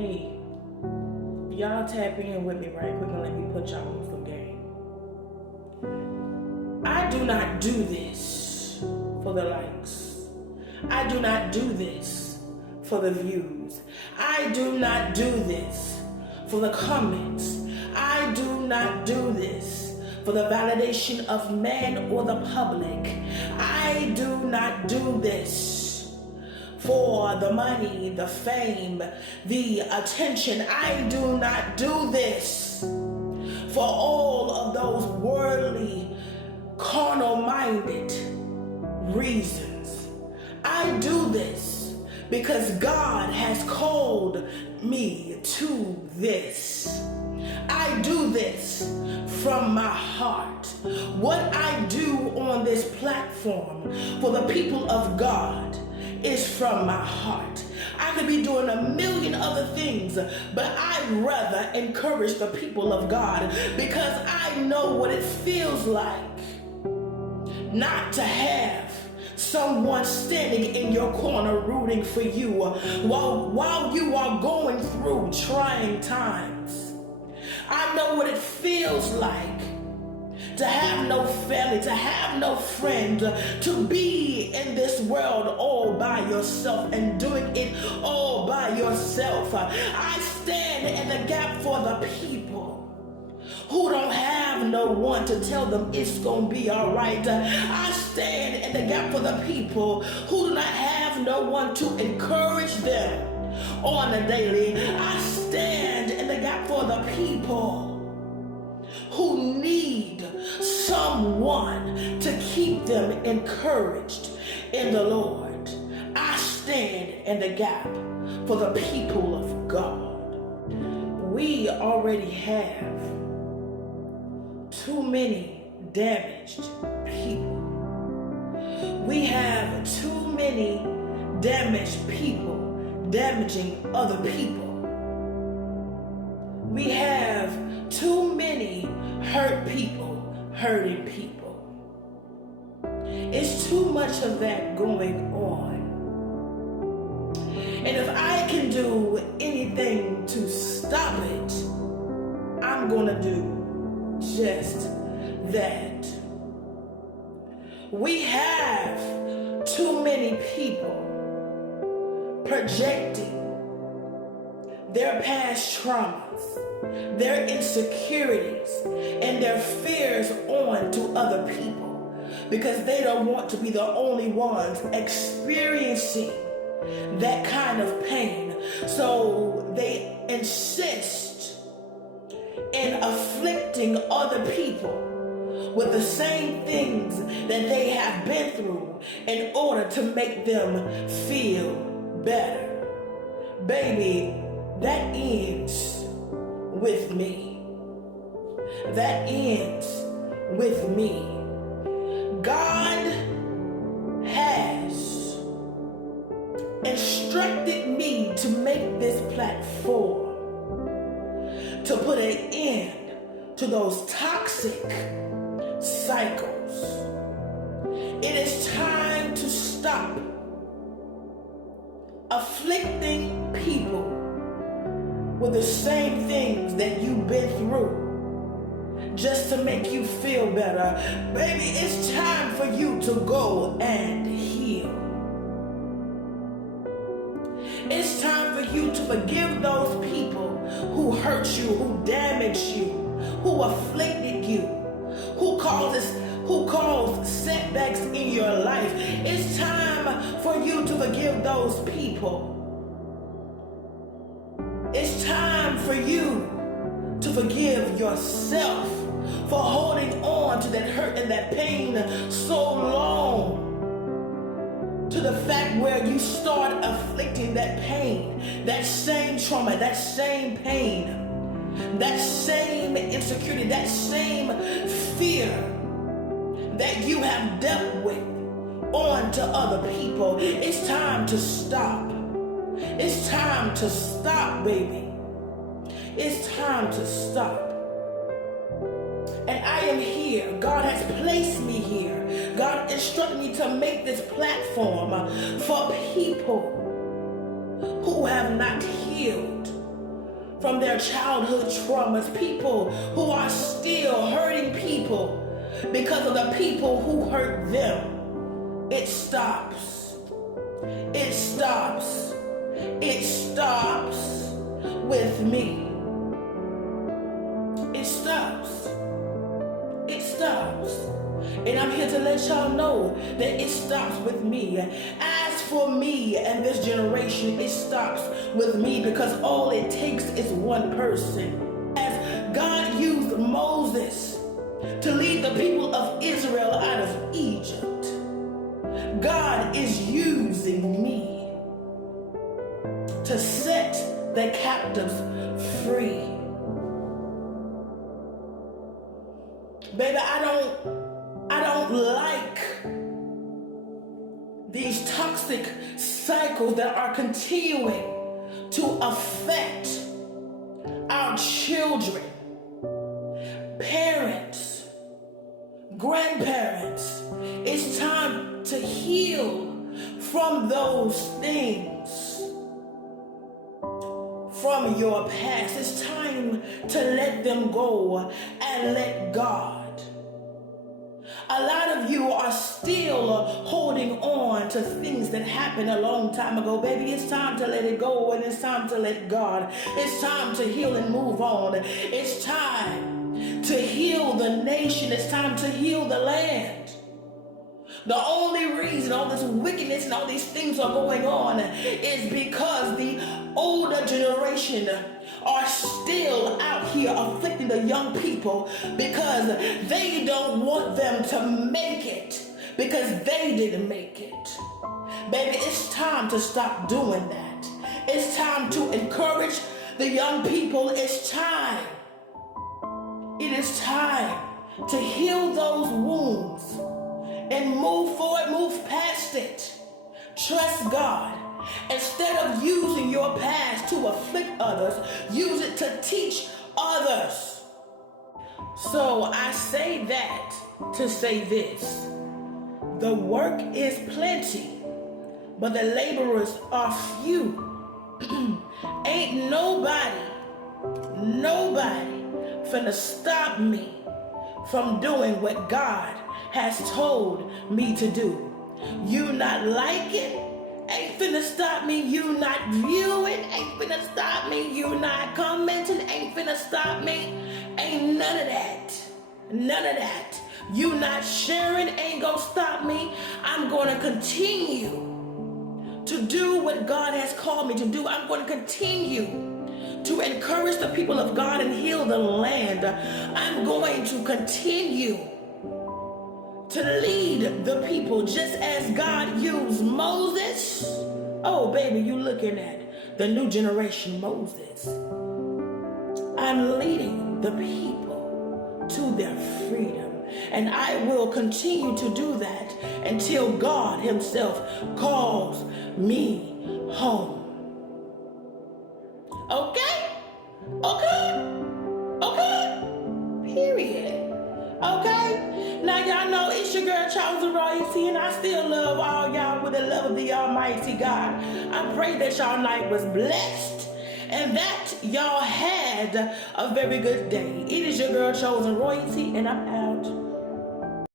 Hey, y'all tap in with me right quick and let me put y'all on some game. I do not do this for the likes. I do not do this for the views. I do not do this for the comments. I do not do this for the validation of man or the public. I do not do this for the money, the fame, the attention. I do not do this for all of those worldly, carnal-minded reasons. I do this because God has called me to this. I do this from my heart. What I do on this platform for the people of God is from my heart. I could be doing a million other things, but I'd rather encourage the people of God because I know what it feels like not to have someone standing in your corner rooting for you while you are going through trying times. I know what it feels like to have no family, to have no friend, to be in this world all by yourself and doing it all by yourself. I stand in the gap for the people who don't have no one to tell them it's gonna be all right. I stand in the gap for the people who do not have no one to encourage them on a daily. I stand in the gap for the people who need someone to keep them encouraged in the Lord. I stand in the gap for the people of God. We already have too many damaged people. We have too many damaged people damaging other people. We have too many hurt people hurting people. It's too much of that going on. And if I can do anything to stop it, I'm gonna do just that. We have too many people projecting their past traumas, their insecurities, and their fears on to other people because they don't want to be the only ones experiencing that kind of pain. So they insist in afflicting other people with the same things that they have been through in order to make them feel better. Baby, that ends with me. That ends with me. God has instructed me to make this platform to put an end to those toxic cycles. It is time to stop afflicting people with the same things that you've been through just to make you feel better. Baby, it's time for you to go and heal. It's time for you to forgive those people who hurt you, who damaged you, who afflicted you, who caused setbacks in your life. It's time for you to forgive those people. It's time for you to forgive yourself for holding on to that hurt and that pain so long, to the fact where you start afflicting that pain, that same trauma, that same pain, that same insecurity, that same fear that you have dealt with on to other people. It's time to stop. It's time to stop, baby. It's time to stop. And I am here. God has placed me here. God instructed me to make this platform for people who have not healed from their childhood traumas, people who are still hurting people because of the people who hurt them. It stops. It stops. It stops with me. It stops. It stops. And I'm here to let y'all know that it stops with me. As for me and this generation, it stops with me, because all it takes is one person. As God used Moses to lead the people of Israel out of Egypt, God is using me to set the captives free. Baby, I don't like these toxic cycles that are continuing to affect our children, parents, grandparents. It's time to heal from those things from your past. It's time to let them go and let God. A lot of you are still holding on to things that happened a long time ago. Baby, it's time to let it go, and it's time to let God. It's time to heal and move on. It's time to heal the nation. It's time to heal the land. The only reason all this wickedness and all these things are going on is because the older generation are still out here afflicting the young people, because they don't want them to make it, because they didn't make it. Baby, it's time to stop doing that. It's time to encourage the young people. It's time. It is time to heal those wounds and move forward, move past it. Trust God. Instead of using your past to afflict others, use it to teach others. So I say that to say this. The work is plenty, but the laborers are few. Ain't nobody finna stop me from doing what God has told me to do. You not like it? Ain't finna stop me. You not viewing? Ain't finna stop me. You not commenting? Ain't finna stop me. Ain't none of that. None of that. You not sharing? Ain't gonna stop me. I'm gonna continue to do what God has called me to do. I'm gonna continue to encourage the people of God and heal the land. I'm going to continue to lead the people just as God used Moses. Oh, baby, you looking at the new generation Moses. I'm leading the people to their freedom, and I will continue to do that until God himself calls me home. Okay? Period. Okay? Now y'all know it's your girl Chosen Royalty, and I still love all y'all with the love of the Almighty God. I pray that y'all night was blessed and that y'all had a very good day. It is your girl Chosen Royalty, and I'm out.